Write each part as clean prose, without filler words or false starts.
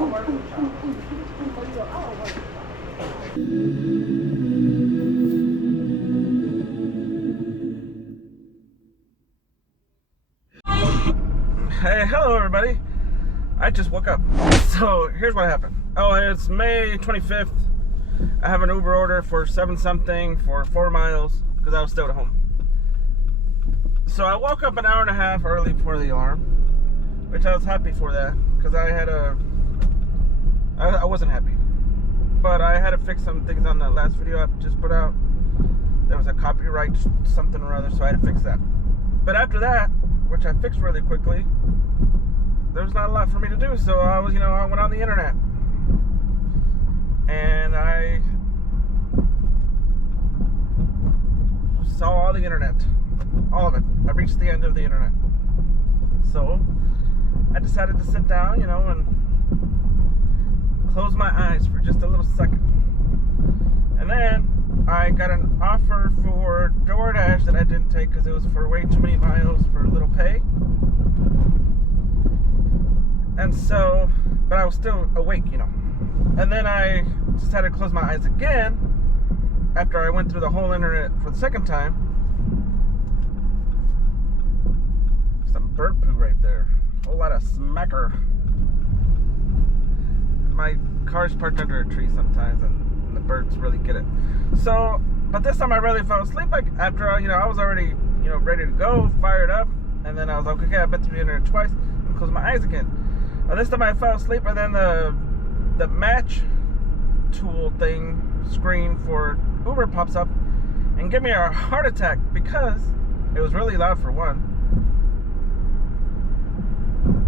Hey, hello everybody. I just woke up. So here's what happened. Oh, it's May 25th. I have an Uber order for 7 something for 4 miles because I was still at home. So I woke up an hour and a half early before the alarm, which I was happy for that because I wasn't happy, but I had to fix some things on the last video I just put out. There was a copyright something or other, so I had to fix that. But after that, which I fixed really quickly, there was not a lot for me to do, so I went on the internet and I saw all the internet, all of it. I reached the end of the internet, so I decided to sit down, and close my eyes for just a little second, and then I got an offer for DoorDash that I didn't take because it was for way too many miles for little pay. And so, but I was still awake, And then I decided to close my eyes again after I went through the whole internet for the second time. Some bird poo right there. A whole lot of smacker. My car's parked under a tree sometimes, and the birds really get it. So, but this time I really fell asleep. Like after, I was already, ready to go, fired up, and then I was like, okay, I've been through the internet twice, and close my eyes again. This time I fell asleep, and then the match tool thing screen for Uber pops up and give me a heart attack because it was really loud for one.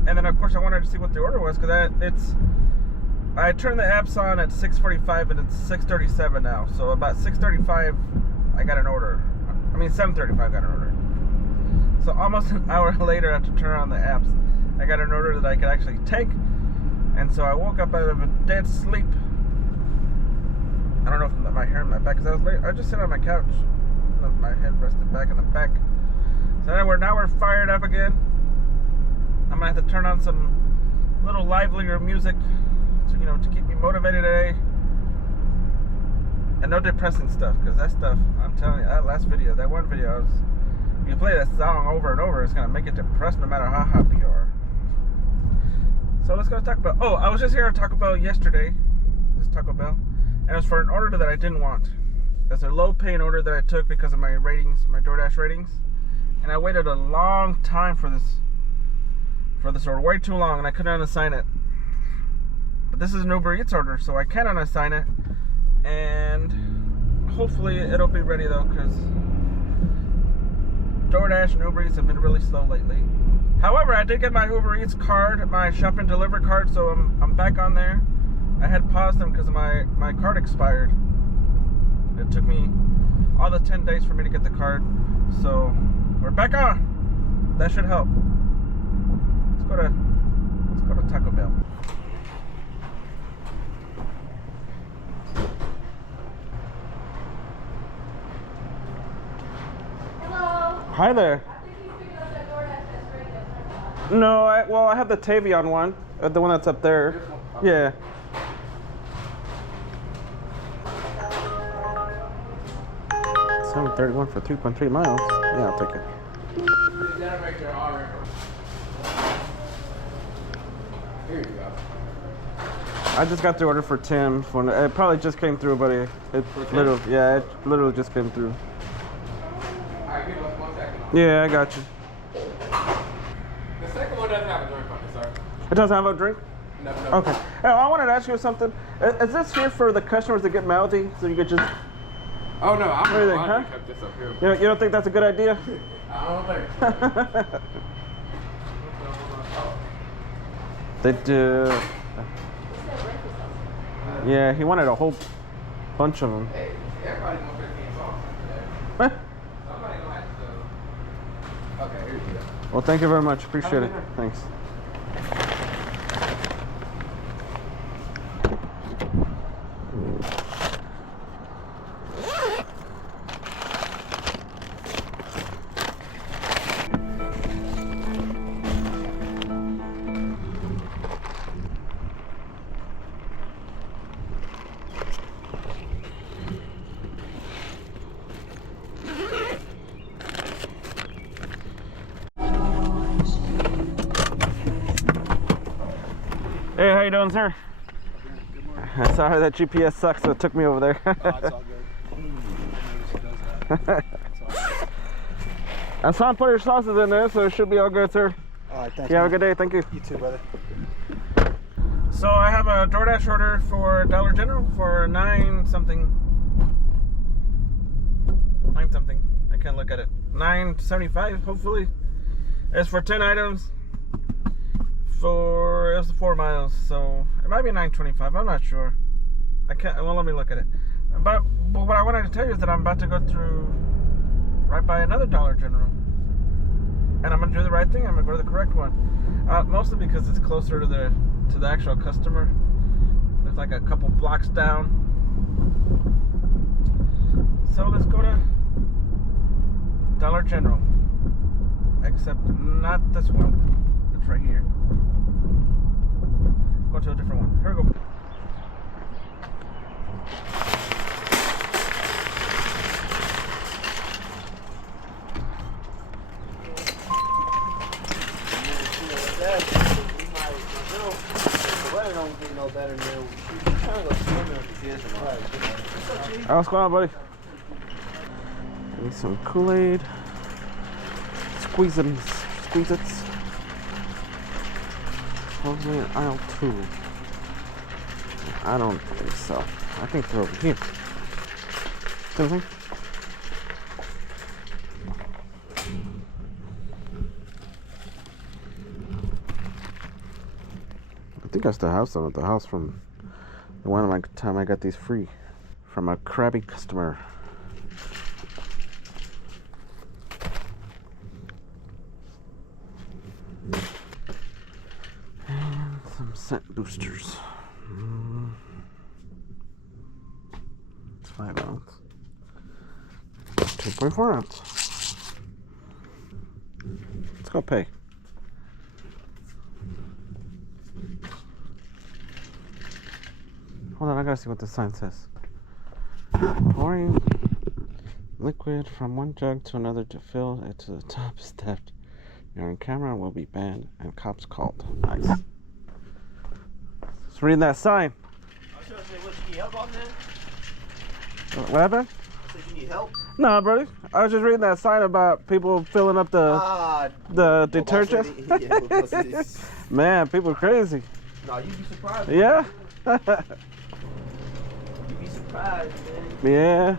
And then of course I wanted to see what the order was because I turned the apps on at 6:45 and it's 6:37 now. So about 6:35 I got an order. 7:35 I got an order. So almost an hour later after turning on the apps, I got an order that I could actually take, and so I woke up out of a dead sleep. I don't know if my hair in my back, because I was late. I just sit on my couch, my head rested back in the back. So now we're fired up again. I'm gonna have to turn on some little livelier music, to keep me motivated today, and no depressing stuff, because that stuff, I'm telling you, that last video, that one video, you play that song over and over, it's gonna make it depressed no matter how happy you are. So let's go to Taco Bell. Oh, I was just here at Taco Bell yesterday. This Taco Bell. And it was for an order that I didn't want. It's a low paying order that I took because of my ratings, my DoorDash ratings. And I waited a long time for this order. Way too long, and I couldn't unassign it. But this is an Uber Eats order, so I can unassign it. And hopefully it'll be ready though, because DoorDash and Uber Eats have been really slow lately. However, I did get my Uber Eats card, my shop and deliver card, so I'm back on there. I had paused them because my card expired. It took me all the 10 days for me to get the card. So we're back on. That should help. Let's go to Taco Bell. Hello. Hi there. No, I have the Tavion one, the one that's up there. Yeah. $7.31 for 3.3 miles. Yeah, I'll take it. Here you go. I just got the order for Tim. It probably just came through, but it literally just came through. Alright, give us 1 second. Yeah, I got you. The second one doesn't have a drink on it, sir. It doesn't have a drink? No. Okay. Hey, I wanted to ask you something. Is this here for the customers that get mouthy, so you could just... Oh no, I'm What do you think, huh? huh? Kept this up here. You don't think that's a good idea? I don't think so. They do. Yeah, he wanted a whole bunch of them. Hey, everybody gonna 15 sauce today. What? Somebody gonna have to. Okay, here you go. Well, thank you very much. Appreciate it. Thanks. Hey, how you doing, sir? Good morning. Sorry that GPS sucks, so it took me over there. Oh, it's all good. Does that. It's all good. I'm trying to put your sauces in there, so it should be all good, sir. All right, thanks. You have a man. good day. Thank you. You too, brother. So I have a DoorDash order for Dollar General for $9 something. I can't look at it. $9.75, hopefully. It's for 10 items. It was 4 miles, so it might be $9.25. I'm not sure. I can't. Well, let me look at it. But what I wanted to tell you is that I'm about to go through right by another Dollar General, and I'm gonna do the right thing. I'm gonna go to the correct one, mostly because it's closer to the actual customer. It's like a couple blocks down. So let's go to Dollar General, except not this one. It's right here. Go to a different one. Here we go. What's going on, buddy? Give me some Kool-Aid. Squeeze it. Probably in aisle 2. I don't think so. I think they're over here. Something? I think I still have some at the house from the one time I got these free from a crabby customer. And some scent boosters. It's 5 ounce. 2.4 ounce. Let's go pay. Hold on, I gotta see what the sign says. Pouring liquid from one jug to another to fill it to the top is theft. You're on camera, will be banned, and cops called. Nice. Just reading that sign. I was gonna say, what, you need help on that? What happened? Said you need help? No, brother. I was just reading that sign about people filling up the detergent. Yeah, Man, people crazy. no, you'd be surprised. Yeah. You'd be surprised, man. Yeah.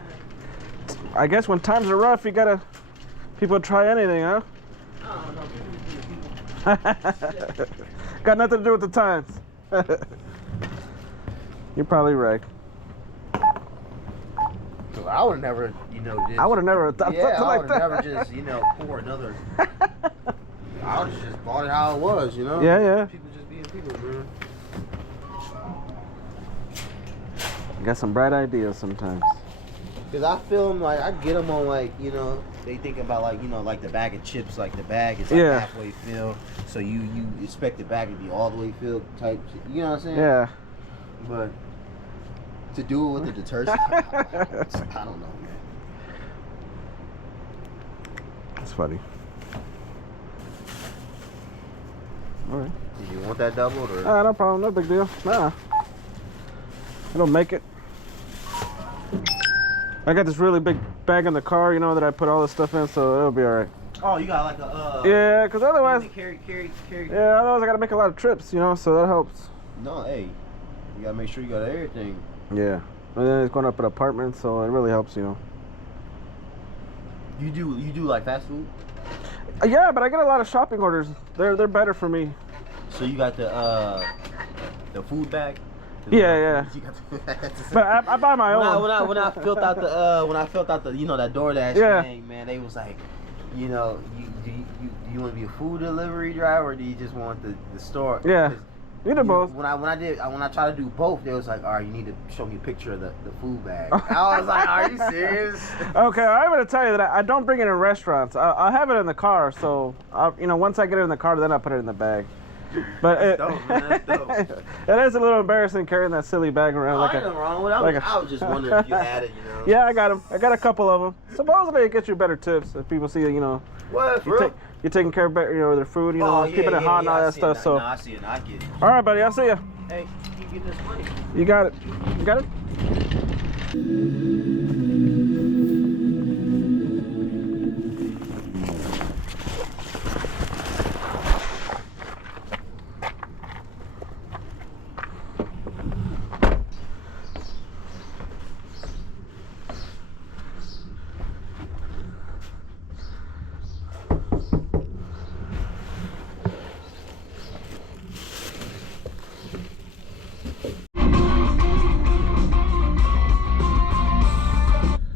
I guess when times are rough, people try anything, huh? No, Got nothing to do with the times. You're probably right. so I would never, just... I would have never thought yeah, something I like would that. never just, pour another... I would just bought it how it was, Yeah, yeah. People just being people, man. Got some bright ideas sometimes. Because I feel them, like, I get them on, like, they think about, like, like the bag of chips, like the bag is like Yeah. halfway filled. So you expect the bag to be all the way filled type shit. You know what I'm saying? Yeah. But to do it with the detergent, I don't know, man. That's funny. All right. Did you want that doubled or? No problem. No big deal. Nah. It'll make it. I got this really big bag in the car, that I put all this stuff in, so it'll be all right. Oh, you got like a Yeah, because otherwise, carry. yeah, otherwise I got to make a lot of trips, so that helps. No, hey, you gotta make sure you got everything. Yeah. And then it's going up at apartments, so it really helps, You do like fast food? Yeah, but I get a lot of shopping orders. They're better for me. So you got the food bag? Yeah. You got the, But I buy my own. when I filled out the that DoorDash thing, man, they was like, you want to be a food delivery driver, or do you just want the store? Yeah. You do both. When I tried to do both, they was like, all right, you need to show me a picture of the food bag. I was like, are you serious? Okay, I'm gonna tell you that I don't bring it in restaurants. I have it in the car, so once I get it in the car, then I put it in the bag. But That's dope, man. That's dope. it is a little embarrassing carrying that silly bag around. Ain't nothing wrong with it. I was just wondering if you had it, you know. Yeah, I got them. I got a couple of them. Supposedly, it gets you better tips if people see it, you know. What? You're taking care of their food, you know, keeping it hot and all that stuff. So. I see it. I get it. All right, buddy. I'll see you. Hey, you getting this money? You got it. You got it.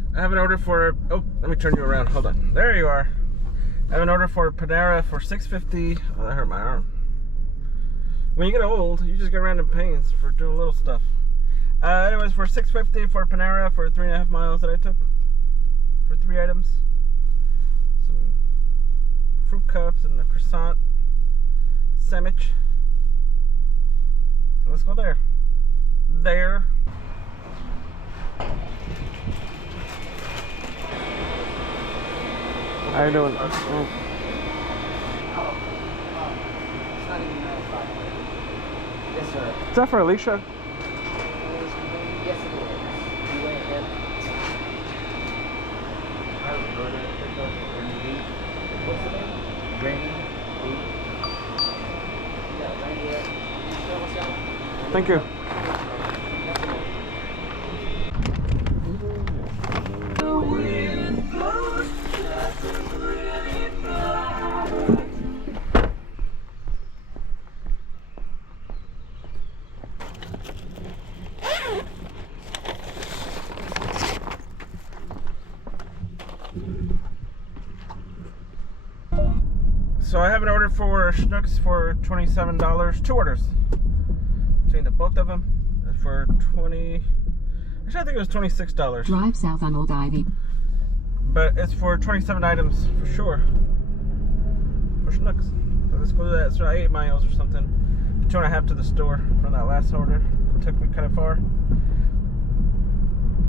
I have an order for, oh, let me turn you around. Hold on. There you are. I have an order for Panera for $6.50. Oh, that hurt my arm. When you get old, you just get random pains for doing little stuff. It was for $6.50 for Panera for 3.5 miles that I took for 3 items. Some fruit cups and a croissant sandwich. So let's go there. There. How you doing? It's not even 9:05. Yes, sir. Is that for Alicia? Yes, it is. You went in. I ordered it. What's the name? Brandy. Yeah, Brandy. What's that? Thank you. So I have an order for Schnucks for $27. 2 orders between the both of them for 20. Actually, I think it was $26. Drive south on Old Ivy. But it's for 27 items for sure. For Schnucks. So let's go to that. It's around 8 miles or something. 2.5 to the store from that last order. It took me kind of far.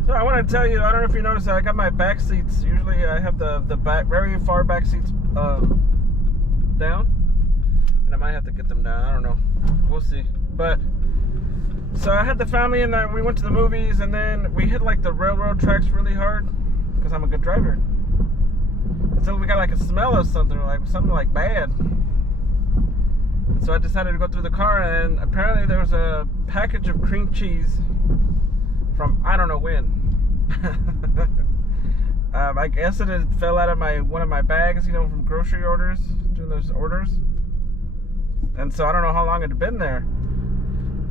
So I want to tell you, I don't know if you noticed, I got my back seats. Usually I have the back, very far back seats down. And I might have to get them down. I don't know. We'll see. But so I had the family and we went to the movies, and then we hit like the railroad tracks really hard because I'm a good driver. And so we got like a smell of something like bad. And so I decided to go through the car, and apparently there was a package of cream cheese from I don't know when. I guess it fell out of one of my bags, you know, from grocery orders, doing those orders. And so I don't know how long it had been there.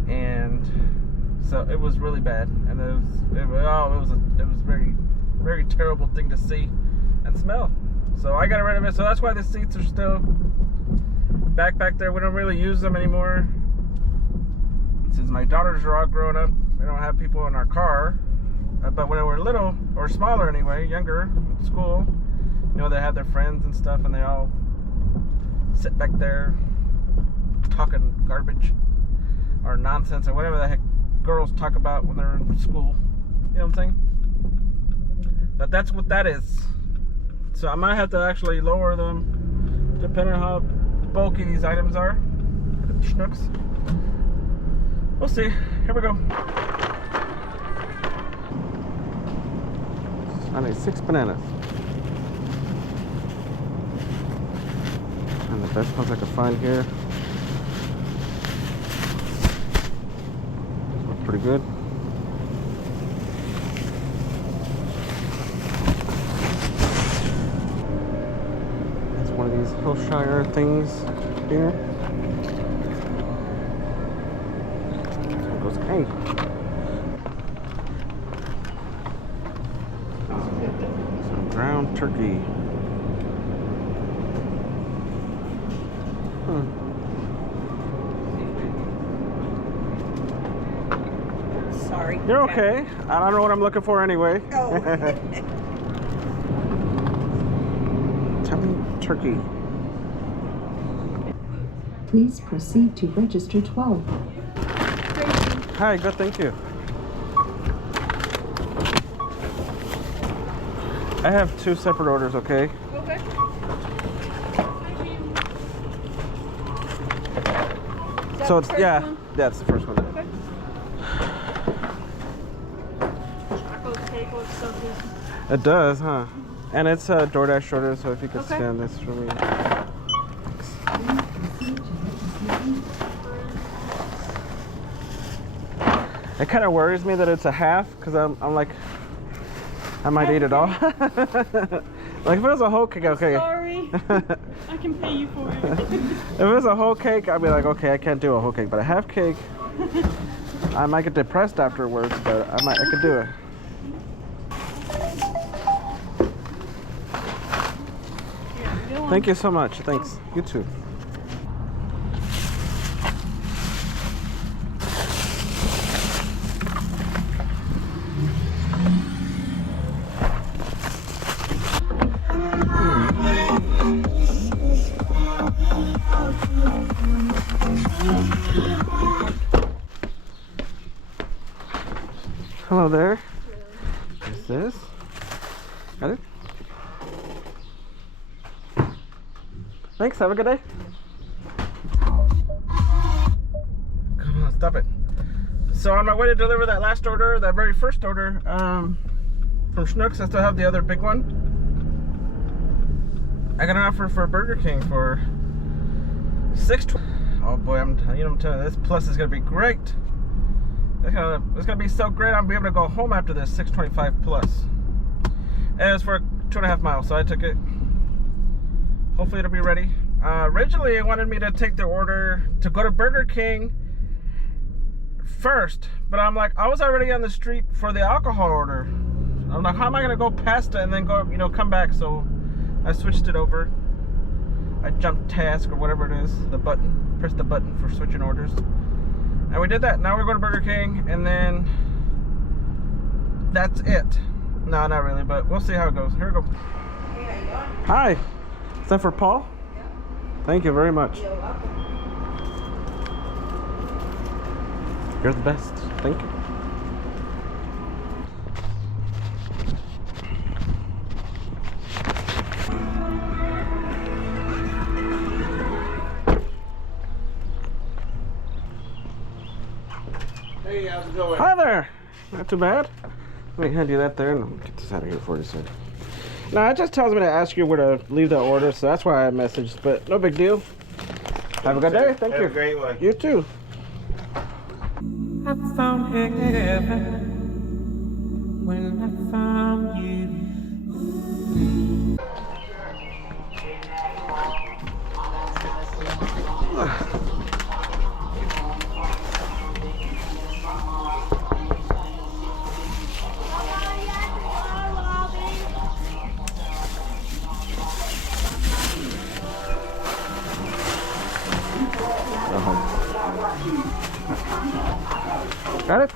And so it was really bad, and it was a very, very terrible thing to see and smell. So I got rid of it. So that's why the seats are still back there. We don't really use them anymore. Since my daughters are all grown up, we don't have people in our car. But when they were little, or smaller anyway, younger, at school, you know, they had their friends and stuff, and they all sit back there talking garbage or nonsense or whatever the heck girls talk about when they're in school. You know what I'm saying? But that's what that is. So I might have to actually lower them depending on how bulky these items are. The Schnucks. We'll see. Here we go. I need 6 bananas. And the best ones I could find here. These look pretty good. That's one of these Hillshire things here. This one goes pink. Ground turkey. Sorry. You're okay. I don't know what I'm looking for anyway. Oh. Italian turkey. Please proceed to register 12. Hi, good, thank you. I have 2 separate orders, okay? Okay. So it's, yeah, that's the first one. Okay. Chocolate cake looks so tasty. It does, huh? And it's a DoorDash order, so if you could Okay. scan this for me. It kind of worries me that it's a half, because I'm like, I might eat it all. Like if it was a whole cake, okay. Sorry. I can pay you for it. If it was a whole cake, I'd be like, okay, I can't do a whole cake. But a half cake, I might get depressed afterwards, but I could do it. Thank you so much. Thanks. You too. Hello there. What's this? Got it? Thanks, have a good day. Come on, stop it. So on my way to deliver that last order, that very first order, from Schnucks, I still have the other big one. I got an offer for Burger King for $6.20. Oh boy, I'm telling you, this plus is gonna be great. It's gonna be so great. I'll be able to go home after this. $6.25 plus. And it's for 2.5 miles, so I took it. Hopefully it'll be ready. Originally, it wanted me to take the order to go to Burger King first, but I'm like, I was already on the street for the alcohol order. I'm like, how am I gonna go past it and then go, come back? So I switched it over. I jumped task or whatever it is, the button, press the button for switching orders. And we did that. Now we're going to Burger King, and then that's it. No, not really, but we'll see how it goes. Here we go. Hey, how you doing? Hi. Is that for Paul? Yeah. Thank you very much. You're welcome. You're the best. Thank you. Hey, how's it going? Hi there. Not too bad. Let me hand you that there and I'll get this out of here for you, sir. No, it just tells me to ask you where to leave the order, so that's why I messaged, but no big deal. Have a good day. Thank you. Have a great one. You too. I found heaven when I found you. Got it?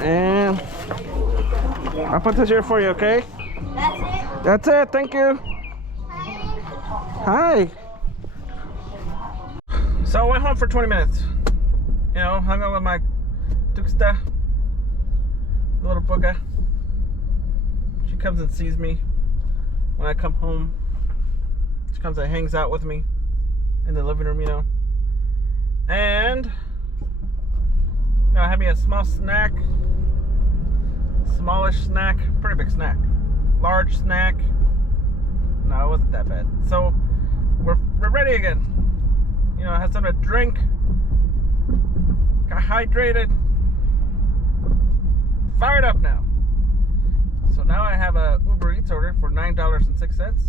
And I'll put this here for you, okay? That's it? That's it. Thank you. Hi. So I went home for 20 minutes. Hung out with my Dukesta, little booger. She comes and sees me when I come home. She comes and hangs out with me in the living room, And I had me a small snack, smallish snack, pretty big snack, large snack. No, it wasn't that bad. So we're ready again. I had something to drink, got hydrated, fired up now. So now I have a Uber Eats order for $9.06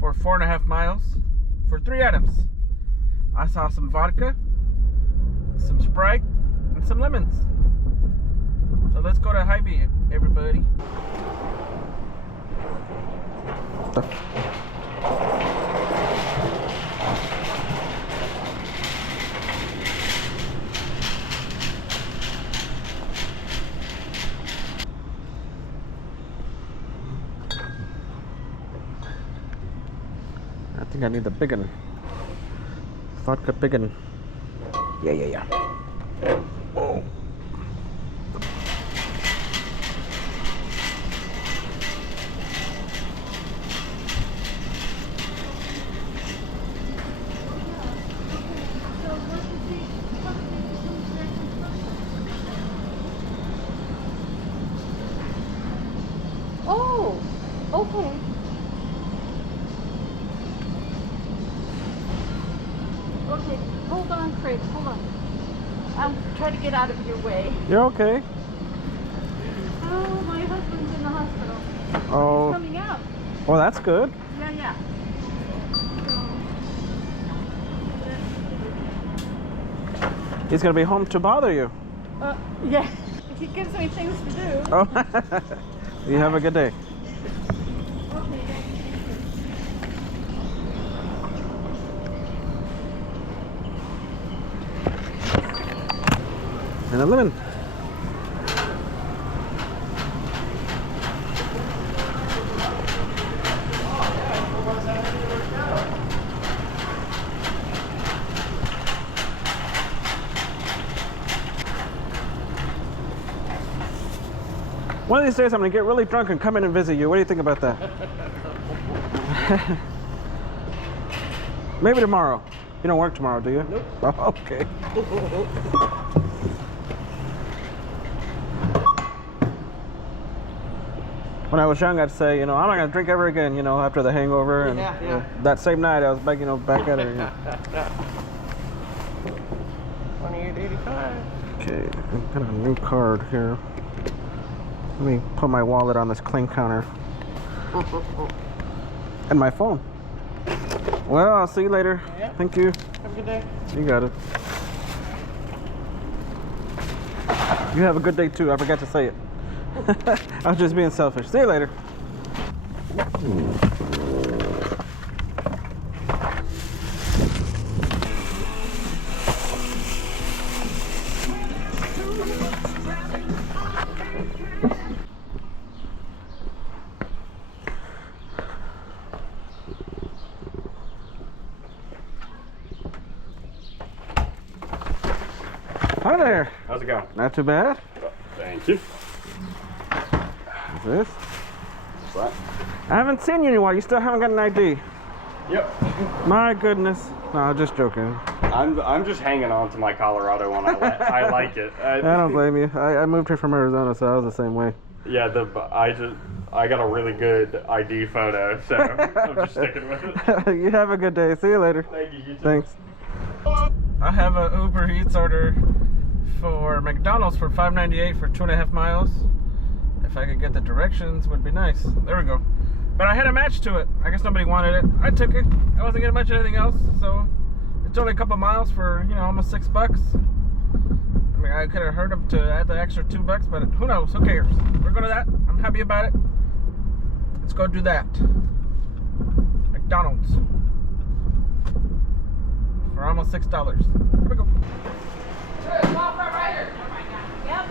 for 4.5 miles for 3 items. I saw some vodka, some Sprite, and some lemons. So let's go to Hy-Vee, everybody. I think I need the bigger one. Vodka Biggin. Yeah. Oh. Oh, okay. Okay, hold on, Craig, hold on. I'm trying to get out of your way. You're okay. Oh, my husband's in the hospital. Oh. He's coming out. Well, that's good. Yeah. He's gonna be home to bother you. Yeah. He gives me things to do. Oh. You have a good day. Okay, And a lemon. One of these days I'm gonna get really drunk and come in and visit you. What do you think about that? Maybe tomorrow. You don't work tomorrow, do you? Nope. Oh, okay. When I was young, I'd say, I'm not gonna drink ever again, after the hangover. And Yeah. that same night, I was back, back at it. $28.85. Okay, I've got a new card here. Let me put my wallet on this clean counter. And my phone. Well, I'll see you later. Yeah. Thank you. Have a good day. You got it. You have a good day too. I forgot to say it. I was just being selfish. See you later. Hi there. How's it going? Not too bad. Thank you. What's this? What? I haven't seen you in a while. You still haven't got an ID. Yep. My goodness. No, just joking. I'm just hanging on to my Colorado one. I like it. I don't blame you. I moved here from Arizona, so I was the same way. Yeah, I got a really good ID photo, so I'm just sticking with it. You have a good day. See you later. Thank you. You too. Thanks. I have a Uber Eats order for McDonald's for $5.98 for 2.5 miles. If I could get the directions, would be nice. There we go. But I had a match to it. I guess nobody wanted it. I took it. I wasn't getting much of anything else, so it's only a couple miles for almost $6. I mean, I could have heard them to add the extra $2, but who knows? Who cares? We're going to that. I'm happy about it. Let's go do that. McDonald's. For almost $6. Here we go. right here. Yep.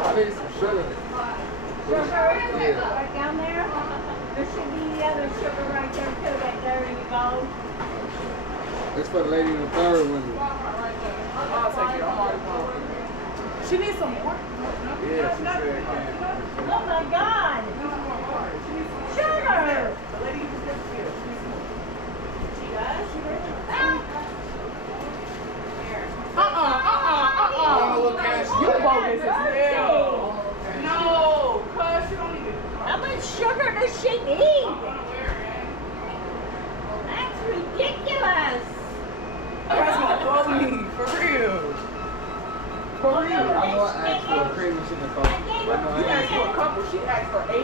I need some sugar. Right down there. There should be the other sugar right there too. Right there you go. It's for the lady in the third window. I'll take it. I'm already home. She needs some more? Yeah, she said I can. Oh my God! Sugar! The lady who's next to you. She needs more. She does? You bogus as hell. No, cuz she don't need it. How much sugar does she need? That's ridiculous! That's gonna blow me, for real. For real. I know I asked for a cream and sugar coffee. I know I You asked asked for a couple, she asked for 18.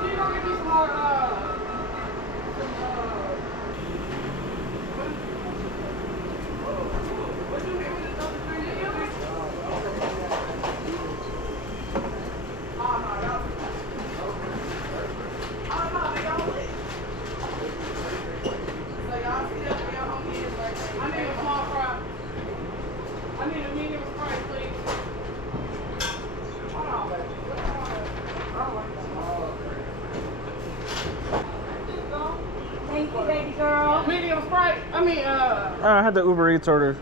She gonna give me some more, what you hit with the number 3 to you? Oh, no, y'all. Oh, no, they all lit. So y'all see that where your homie is right there. I need a small fry. want a Sprite? I mean, I had the Uber Eats order.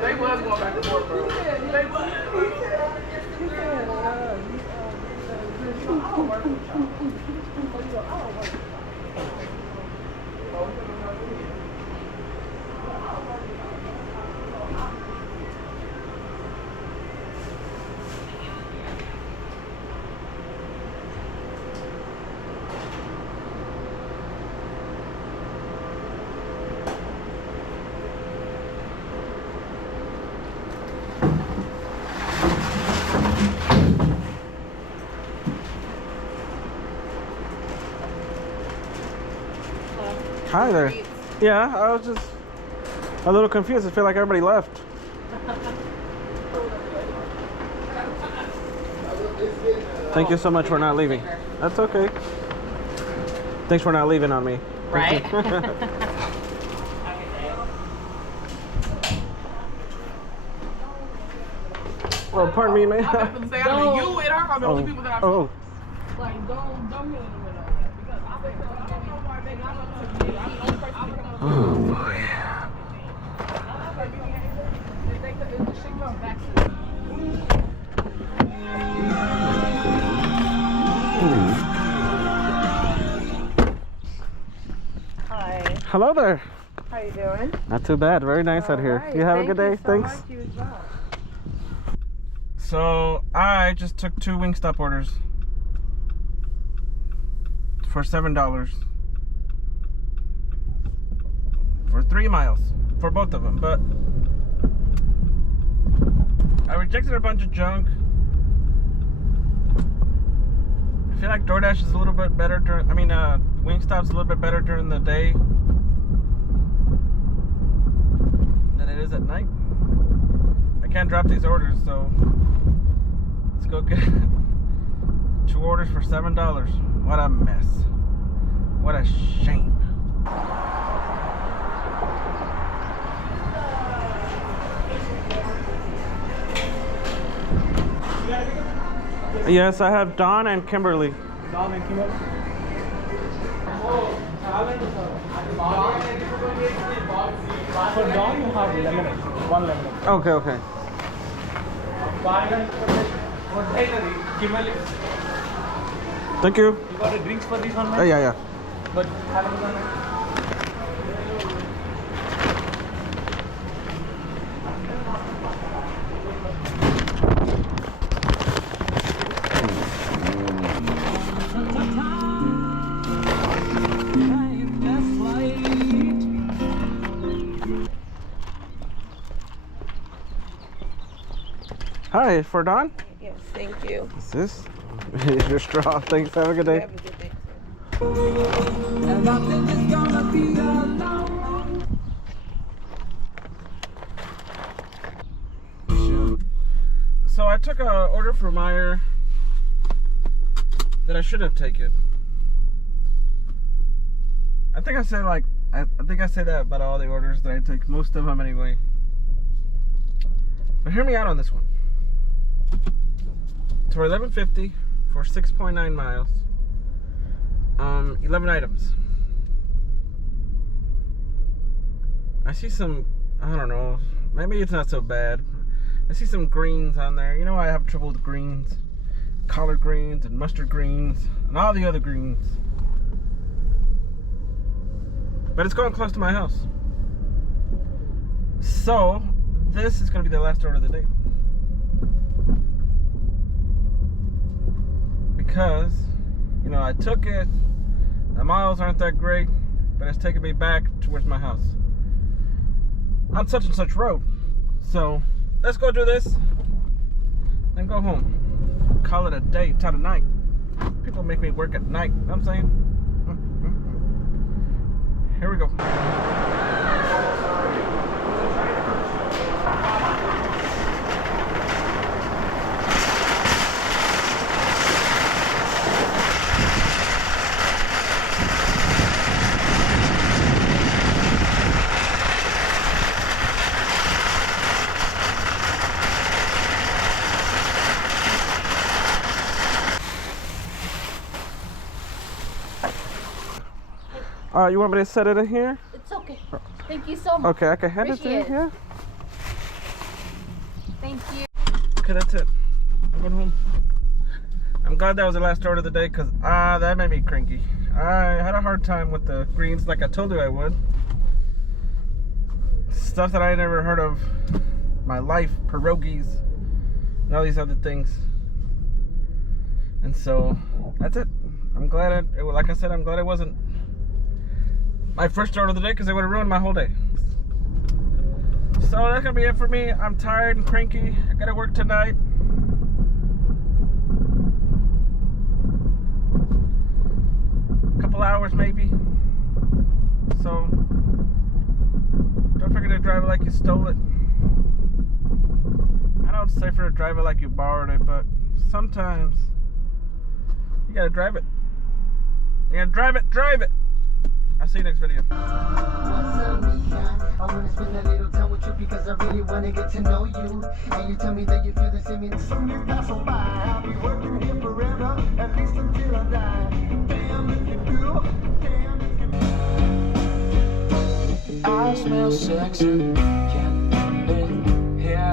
They was going back and forth, bro. They was. Hi there. Yeah, I was just a little confused. I feel like everybody left. Thank you so much for not leaving. That's okay. Thanks for not leaving on me. Right? Well, pardon me, man. I mean, you and her are the only people that I Oh. like. Don't hit in the middle. Because I think I'm the only person that can. Oh boy. If the shit comes back to Hi. Hello there. How you doing? Not too bad. Very nice out here. Alright, You have a good day. thank you so Thanks. much. You as well. So I just took 2 Wingstop orders for $7 for 3 miles for both of them. But I rejected a bunch of junk. I feel like DoorDash is a little bit better during. I mean, Wingstop's a little bit better during the day than it is at night. I can't drop these orders, so let's go get 2 orders for $7. What a mess. What a shame. Yes, I have Dawn and Kimberly. Dawn and Kimberly? For Dawn, you have lemonade. 1 lemonade. Okay, okay. Kimberly, Thank you. you got the drinks for this one, man? Yeah, yeah. But haven't done it. Hi, for Dawn? Yes, thank you. What's this? Here's your straw. Thanks. Have a good day. Have a good day. So I took a order for Meyer that I should have taken. I think I say that about all the orders that I take, most of them anyway. But hear me out on this one. It's for $11.50 for 6.9 miles. 11 items. I see some, I don't know, maybe it's not so bad. I see some greens on there. You know, I have trouble with greens, collard greens and mustard greens and all the other greens. But it's going close to my house. So this is going to be the last order of the day. Because, you know, I took it, the miles aren't that great, but it's taking me back towards my house on such and such road. So let's go do this and go home. Call it a day, till the night. People make me work at night, you know what I'm saying? Here we go. You want me to set it in here? It's okay. Thank you so much. Okay, I can hand it to you. Appreciate Yeah. it. Thank you. Okay, that's it. I'm going home. I'm glad that was the last order of the day because that made me cranky. I had a hard time with the greens like I told you I would. Stuff that I never heard of my life, pierogies, and all these other things. And so that's it. I'm glad like I said, I'm glad it wasn't my first order of the day because it would have ruined my whole day. So that's gonna be it for me. I'm tired and cranky. I gotta work tonight. A couple hours maybe. So don't forget to drive it like you stole it. I know it's safer to drive it like you borrowed it, but sometimes you gotta drive it. You gotta drive it. I'll see you next video. What's up, Mia? I wanna spend a little time with you because I really wanna get to know you. And you tell me that you feel the same in some years pass on by. I'll be working here forever, at least until I die. Damn if you do, damn if you do. I smell sexy.